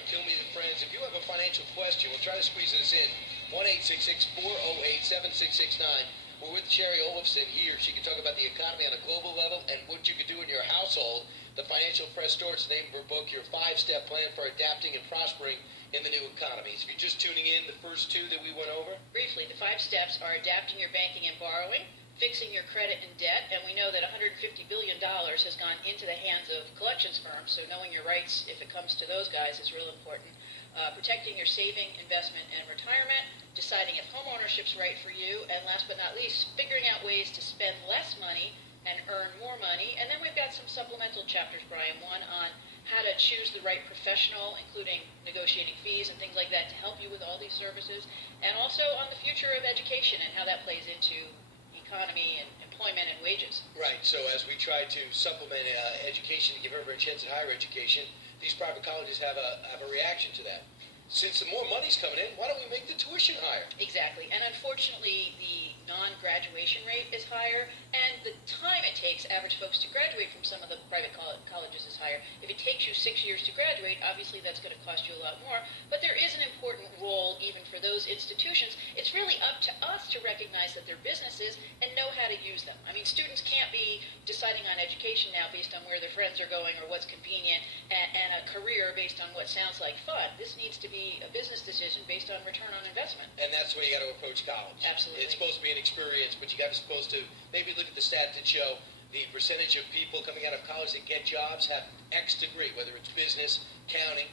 on Kilmeade and Friends. If you have a financial question, we'll try to squeeze this in. 1-866-408-7669. We're with Shari Olefson here. She can talk about the economy on a global level and what you can do in your household. The Financial Press Store, it's the name of her book, Your 5-Step Plan for Adapting and Prospering in the New Economy. So if you're just tuning in, the first two that we went over. Briefly, the 5 steps are adapting your banking and borrowing, fixing your credit and debt, and we know that $150 billion has gone into the hands of collections firms, so knowing your rights if it comes to those guys is real important. Protecting your saving, investment, and retirement, deciding if home ownership's right for you, and last but not least, figuring out ways to spend less money and earn more money. And then we've got some supplemental chapters, Brian, one on how to choose the right professional, including negotiating fees and things like that to help you with all these services, and also on the future of education and how that plays into economy and employment and wages. Right, so as we try to supplement education to give everybody a chance at higher education, these private colleges have a reaction to that. Since the more money's coming in, why don't we make the tuition higher? Exactly, and unfortunately the non-graduation rate is higher, and the time it takes average folks to graduate from some of the private colleges is higher. If it takes you 6 years to graduate, obviously that's going to cost you a lot more, but there is an important role even for those institutions. It's really up to us to recognize that they're businesses and know how to use them. I mean, students can't be deciding on education now based on where their friends are going or what's convenient, and a career based on what sounds like fun. This needs to be a business decision based on return on investment. And that's the way you got to approach college. Absolutely. It's supposed to be an experience, but you got to supposed to maybe look at the stats that show the percentage of people coming out of college that get jobs have X degree, whether it's business, accounting,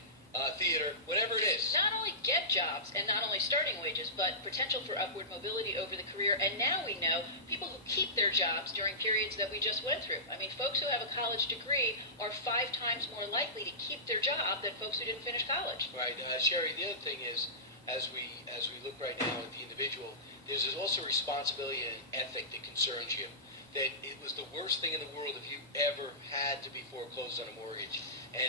theater, whatever it is. Not only get jobs and not only starting wages, but potential for upward mobility over the career. And now we know people who keep their jobs during periods that we just went through. I mean, folks who have a college degree are 5 times more likely to keep their job than folks who didn't finish college. Right. Shari, the other thing is, as we look right now at the individual, there's also responsibility and ethic that concerns you. That it was the worst thing in the world if you ever had to be foreclosed on a mortgage, and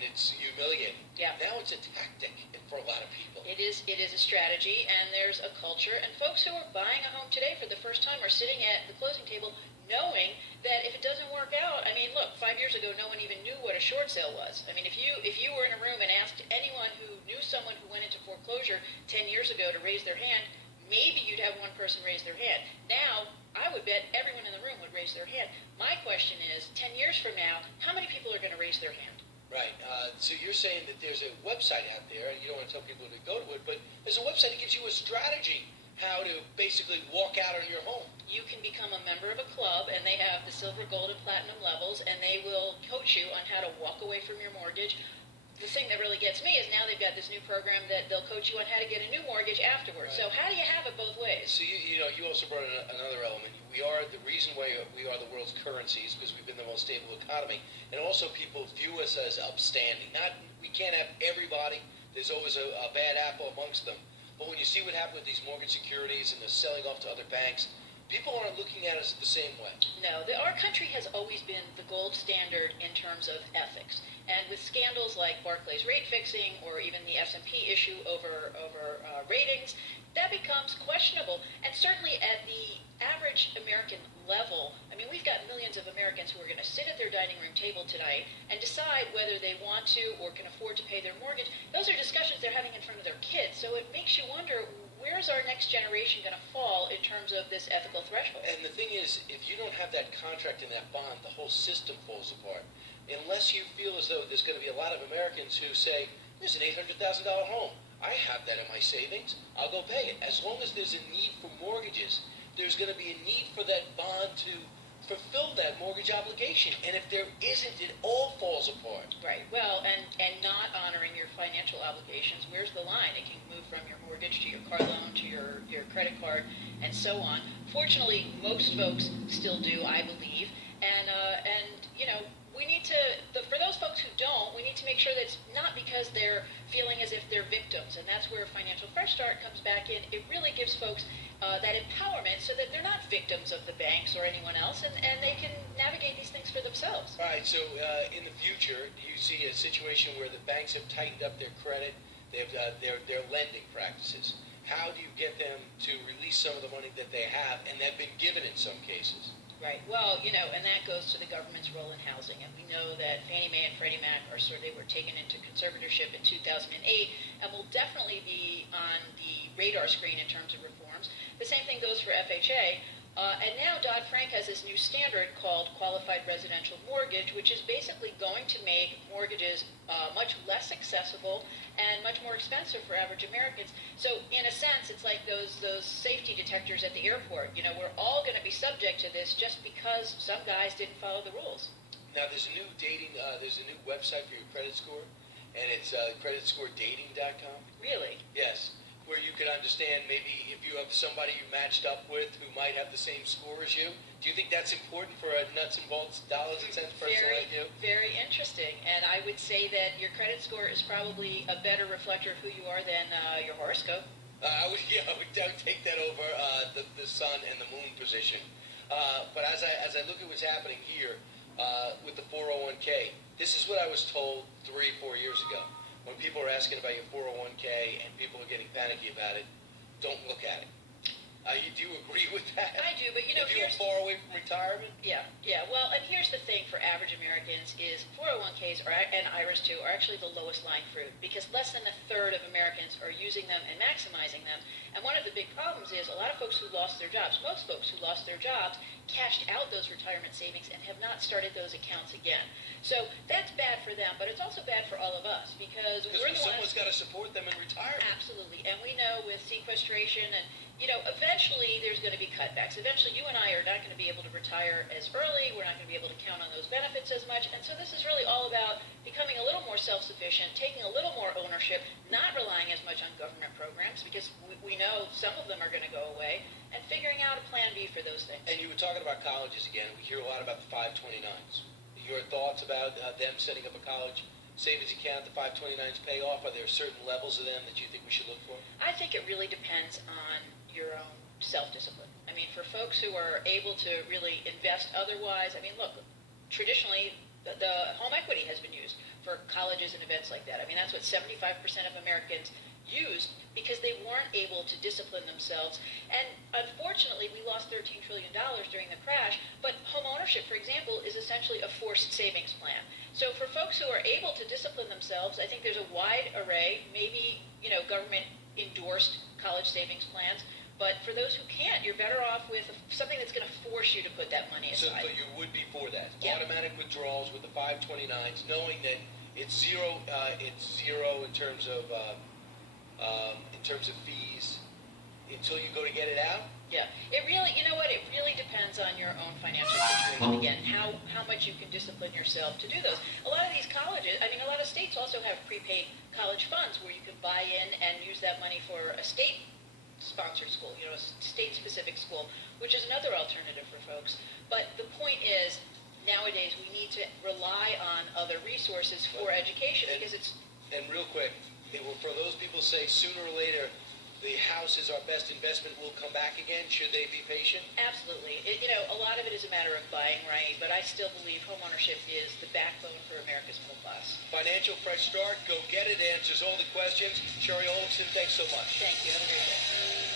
it's humiliating. Yeah. Now it's a tactic for a lot of people. It is a strategy, and there's a culture, and folks who are buying a home today for the first time are sitting at the closing table knowing that if it doesn't work out, I mean, look, 5 years ago, no one even knew what a short sale was. I mean, if you were in a room and asked anyone who knew someone who went into foreclosure 10 years ago to raise their hand, maybe you'd have one person raise their hand. Now, I would bet everyone in the room would raise their hand. My question is, 10 years from now, how many people are going to raise their hand? Right. So you're saying that there's a website out there, and you don't want to tell people to go to it, but there's a website that gives you a strategy how to basically walk out on your home. You can become a member of a club, and they have the silver, gold, and platinum levels, and they will coach you on how to walk away from your mortgage. The thing that really gets me is now they've got this new program that they'll coach you on how to get a new mortgage afterwards. Right. So how do you have it both ways? So you also brought in another element. The reason why we are the world's currencies because we've been the most stable economy, and also people view us as upstanding. We can't have everybody. There's always a bad apple amongst them. But when you see what happened with these mortgage securities and the selling off to other banks, people aren't looking at us the same way. No, our country has always been the gold standard in terms of ethics. And with scandals like Barclays rate fixing or even the S&P issue over ratings, that becomes questionable. And certainly at the average American level, I mean, we've got millions of Americans who are going to sit at their dining room table tonight and decide whether they want to or can afford to pay their mortgage. Those are discussions they're having in front of their kids. So it makes you wonder, where's our next generation going to fall in terms of this ethical threshold? And the thing is, if you don't have that contract and that bond, the whole system falls apart. Unless you feel as though there's going to be a lot of Americans who say, there's an $800,000 home. I have that in my savings. I'll go pay it. As long as there's a need for mortgages, there's going to be a need for that bond to fulfill that mortgage obligation. And if there isn't, it all falls apart. Right. Well, and not honoring your financial obligations, where's the line? It can move from your mortgage to your car loan to your credit card and so on. Fortunately, most folks still do, I believe. And you know, we need to, for those folks who don't, we need to make sure that it's not because they're feeling as if they're victims. And that's where Financial Fresh Start comes back in. It really gives folks that empowerment so that they're not victims of the banks or anyone else, and they can navigate these things for themselves. All right, so in the future, do you see a situation where the banks have tightened up their credit, they've their lending practices? How do you get them to release some of the money that they have and they've been given in some cases? Right. Well, and that goes to the government's role in housing. And we know that Fannie Mae and Freddie Mac they were taken into conservatorship in 2008 and will definitely be on the radar screen in terms of reforms. The same thing goes for FHA. And now Dodd-Frank has this new standard called qualified residential mortgage, which is basically going to make mortgages much less accessible and much more expensive for average Americans. So in a sense, it's like those safety detectors at the airport. We're all going to be subject to this just because some guys didn't follow the rules. Now, there's a new website for your credit score, and it's creditscoredating.com. Really? Yes. Where you could understand maybe if you have somebody you matched up with who might have the same score as you. Do you think that's important for a nuts and bolts, dollars and cents person like you? Very interesting. And I would say that your credit score is probably a better reflector of who you are than your horoscope. I would take that over the sun and the moon position. But as I look at what's happening here with the 401k, this is what I was told 3-4 years ago. When people are asking about your 401k and people are getting panicky about it, don't look at it. Do you agree with that? I do, but if you're far away from retirement? Yeah. Well, and here's the thing for average Americans is 401ks and IRAs too are actually the lowest lying fruit because less than a third of Americans are using them and maximizing them. And one of the big problems is a lot of folks who lost their jobs, most folks who lost their jobs, cashed out those retirement savings and have not started those accounts again. So that's bad for them, but it's also bad for all of us because we're the someone's got to support them in retirement. Absolutely. And we know with sequestration and eventually there's going to be cutbacks. Eventually you and I are not going to be able to retire as early. We're not going to be able to count on those benefits as much. And so this is really all about becoming a little more self-sufficient, taking a little more ownership, not relying as much on government programs because we know some of them are going to go away, and figuring out a plan B for those things. And you were talking about colleges again. We hear a lot about the 529s. Your thoughts about them setting up a college savings account, the 529s pay off? Are there certain levels of them that you think we should look for? I think it really depends on your own self-discipline. I mean, for folks who are able to really invest otherwise, look, traditionally the home equity has been used for colleges and events like that. That's what 75% of Americans used because they weren't able to discipline themselves. And unfortunately, we lost $13 trillion during the crash, but home ownership, for example, is essentially a forced savings plan. So for folks who are able to discipline themselves, I think there's a wide array, maybe, government-endorsed college savings plans. But for those who can't, you're better off with something that's going to force you to put that money aside. So you would be for that. Yeah. Automatic withdrawals with the 529s, knowing that it's zero in terms of fees until you go to get it out? Yeah. It really depends on your own financial situation. Again, how much you can discipline yourself to do those. A lot of these colleges, a lot of states also have prepaid college funds where you can buy in and use that money for a state-sponsored school, a state-specific school, which is another alternative for folks. But the point is, nowadays we need to rely on other resources for education because it's... And real quick, for those people who say sooner or later the house is our best investment, we'll come back again, should they be patient? Absolutely. A lot of it is a matter of buying right, but I still believe homeownership is the backbone for America's middle class. Financial Fresh Start, go get it, answers all the questions. Shari Olefson, thanks so much. Thank you. Have a great day.